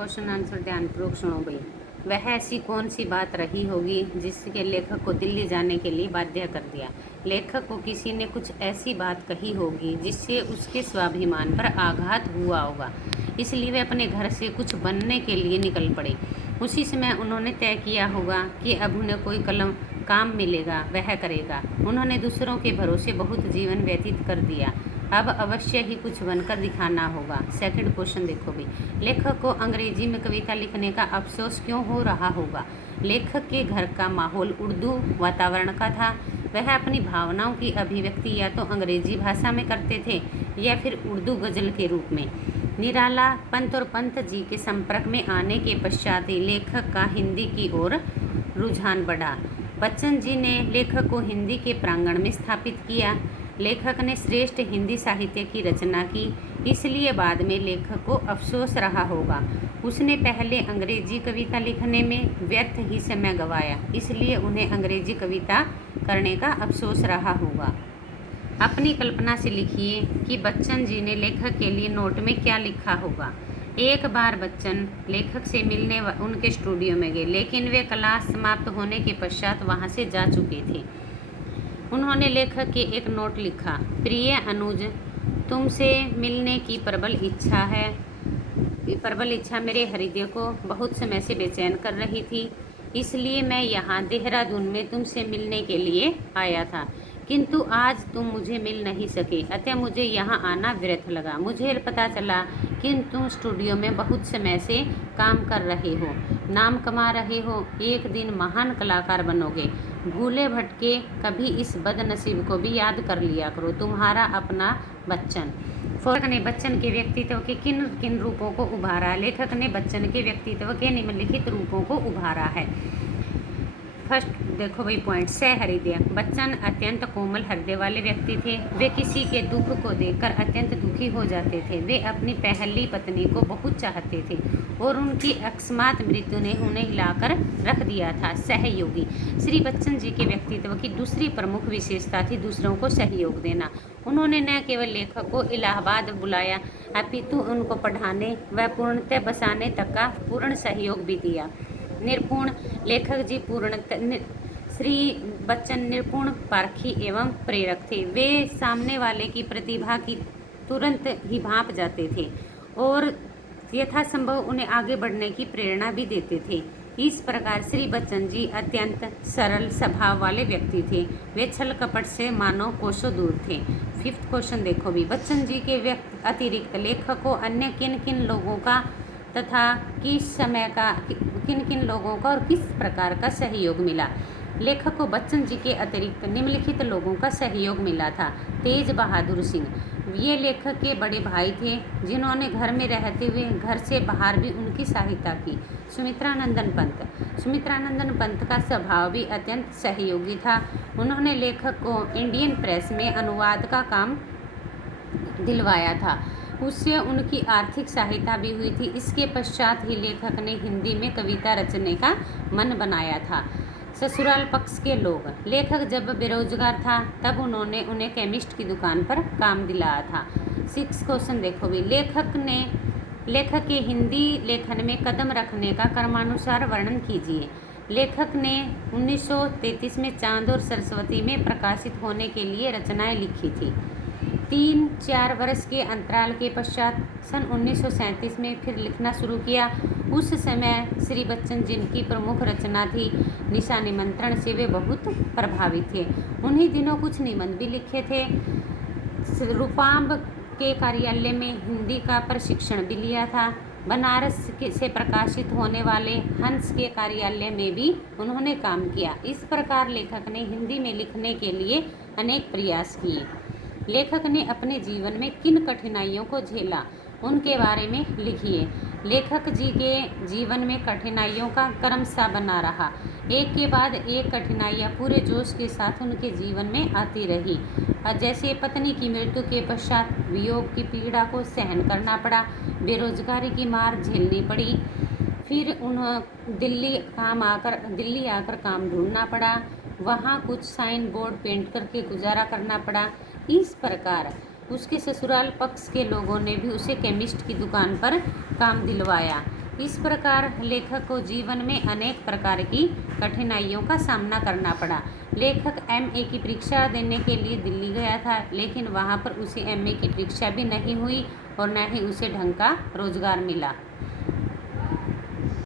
Question answer ध्यानपूर्वक सुनो भाई। वह ऐसी कौन सी बात रही होगी जिसके लेखक को दिल्ली जाने के लिए बाध्य कर दिया। लेखक को किसी ने कुछ ऐसी बात कही होगी जिससे उसके स्वाभिमान पर आघात हुआ होगा, इसलिए वे अपने घर से कुछ बनने के लिए निकल पड़े। उसी समय उन्होंने तय किया होगा कि अब उन्हें कोई काम मिलेगा वह करेगा। उन्होंने दूसरों के भरोसे बहुत जीवन व्यतीत कर दिया, अब अवश्य ही कुछ बनकर दिखाना होगा। सेकंड क्वेश्चन देखो भी, लेखक को अंग्रेजी में कविता लिखने का अफसोस क्यों हो रहा होगा। लेखक के घर का माहौल उर्दू वातावरण का था। वह अपनी भावनाओं की अभिव्यक्ति या तो अंग्रेजी भाषा में करते थे या फिर उर्दू गज़ल के रूप में। निराला पंत और पंत जी के संपर्क में आने के पश्चात ही लेखक का हिंदी की ओर रुझान बढ़ा। बच्चन जी ने लेखक को हिंदी के प्रांगण में स्थापित किया। लेखक ने श्रेष्ठ हिंदी साहित्य की रचना की, इसलिए बाद में लेखक को अफसोस रहा होगा। उसने पहले अंग्रेजी कविता लिखने में व्यर्थ ही समय गंवाया, इसलिए उन्हें अंग्रेजी कविता करने का अफसोस रहा होगा। अपनी कल्पना से लिखिए कि बच्चन जी ने लेखक के लिए नोट में क्या लिखा होगा। एक बार बच्चन लेखक से मिलने उनके स्टूडियो में गए, लेकिन वे क्लास समाप्त होने के पश्चात वहां से जा चुके थे। उन्होंने लेखक के एक नोट लिखा, प्रिय अनुज, तुमसे मिलने की प्रबल इच्छा मेरे हृदय को बहुत समय से बेचैन कर रही थी, इसलिए मैं यहाँ देहरादून में तुमसे मिलने के लिए आया था, किंतु आज तुम मुझे मिल नहीं सके, अतः मुझे यहाँ आना व्यर्थ लगा। मुझे पता चला कि तुम स्टूडियो में बहुत समय से काम कर रहे हो, नाम कमा रहे हो, एक दिन महान कलाकार बनोगे। भूले भटके कभी इस बदनसीब को भी याद कर लिया करो। तुम्हारा अपना बच्चन। लेखक ने बच्चन के व्यक्तित्व के किन किन रूपों को उभारा। लेखक ने बच्चन के व्यक्तित्व के निम्नलिखित रूपों को उभारा है। फर्स्ट देखो भाई पॉइंट, सहृदय। बच्चन अत्यंत कोमल हृदय वाले व्यक्ति थे। वे किसी के दुख को देखकर अत्यंत दुखी हो जाते थे। वे अपनी पहली पत्नी को बहुत चाहते थे और उनकी अकस्मात मृत्यु ने उन्हें हिलाकर रख दिया था। सहयोगी। श्री बच्चन जी के व्यक्तित्व की दूसरी प्रमुख विशेषता थी दूसरों को सहयोग देना। उन्होंने न केवल लेखक को इलाहाबाद बुलाया, अपितु उनको पढ़ाने व पूर्णतः बसाने तक का पूर्ण सहयोग भी दिया। निपुण। लेखक जी श्री बच्चन निपुण, पारखी एवं प्रेरक थे। वे सामने वाले की प्रतिभा की तुरंत ही भांप जाते थे और यथासंभव उन्हें आगे बढ़ने की प्रेरणा भी देते थे। इस प्रकार श्री बच्चन जी अत्यंत सरल स्वभाव वाले व्यक्ति थे। वे छल कपट से मानो कोसों दूर थे। फिफ्थ क्वेश्चन देखो भी, बच्चन जी के अतिरिक्त लेखक को अन्य किन किन लोगों का तथा किन किन लोगों का और किस प्रकार का सहयोग मिला। लेखक को बच्चन जी के अतिरिक्त निम्नलिखित लोगों का सहयोग मिला था। तेज बहादुर सिंह, ये लेखक के बड़े भाई थे जिन्होंने घर में रहते हुए घर से बाहर भी उनकी सहायता की। सुमित्रानंदन पंत का स्वभाव भी अत्यंत सहयोगी था। उन्होंने लेखक को इंडियन प्रेस में अनुवाद का काम दिलवाया था, उससे उनकी आर्थिक सहायता भी हुई थी। इसके पश्चात ही लेखक ने हिंदी में कविता रचने का मन बनाया था। ससुराल पक्ष के लोग। लेखक जब बेरोजगार था तब उन्होंने उन्हें केमिस्ट की दुकान पर काम दिलाया था। सिक्स क्वेश्चन देखो भी, लेखक के हिंदी लेखन में कदम रखने का क्रमानुसार वर्णन कीजिए। लेखक ने 1933 में चांद और सरस्वती में प्रकाशित होने के लिए रचनाएं लिखी थी। 3-4 वर्ष के अंतराल के पश्चात सन 1937 में फिर लिखना शुरू किया। उस समय श्री बच्चन जिनकी प्रमुख रचना थी निशा निमंत्रण से वे बहुत प्रभावित थे। उन्हीं दिनों कुछ निबंध भी लिखे थे। रूपाम्ब के कार्यालय में हिंदी का प्रशिक्षण भी लिया था। बनारस से प्रकाशित होने वाले हंस के कार्यालय में भी उन्होंने काम किया। इस प्रकार लेखक ने हिंदी में लिखने के लिए अनेक प्रयास किए। लेखक ने अपने जीवन में किन कठिनाइयों को झेला, उनके बारे में लिखिए। लेखक जी के जीवन में कठिनाइयों का क्रमशः बना रहा। एक के बाद एक कठिनाइयाँ पूरे जोश के साथ उनके जीवन में आती रही। जैसे पत्नी की मृत्यु के पश्चात वियोग की पीड़ा को सहन करना पड़ा, बेरोजगारी की मार झेलनी पड़ी, फिर उन्हें दिल्ली आकर काम ढूंढना पड़ा, वहाँ कुछ साइन बोर्ड पेंट करके गुजारा करना पड़ा। इस प्रकार उसके ससुराल पक्ष के लोगों ने भी उसे केमिस्ट की दुकान पर काम दिलवाया। इस प्रकार लेखक को जीवन में अनेक प्रकार की कठिनाइयों का सामना करना पड़ा। लेखक एमए की परीक्षा देने के लिए दिल्ली गया था, लेकिन वहाँ पर उसे एमए की परीक्षा भी नहीं हुई और न ही उसे ढंग का रोजगार मिला।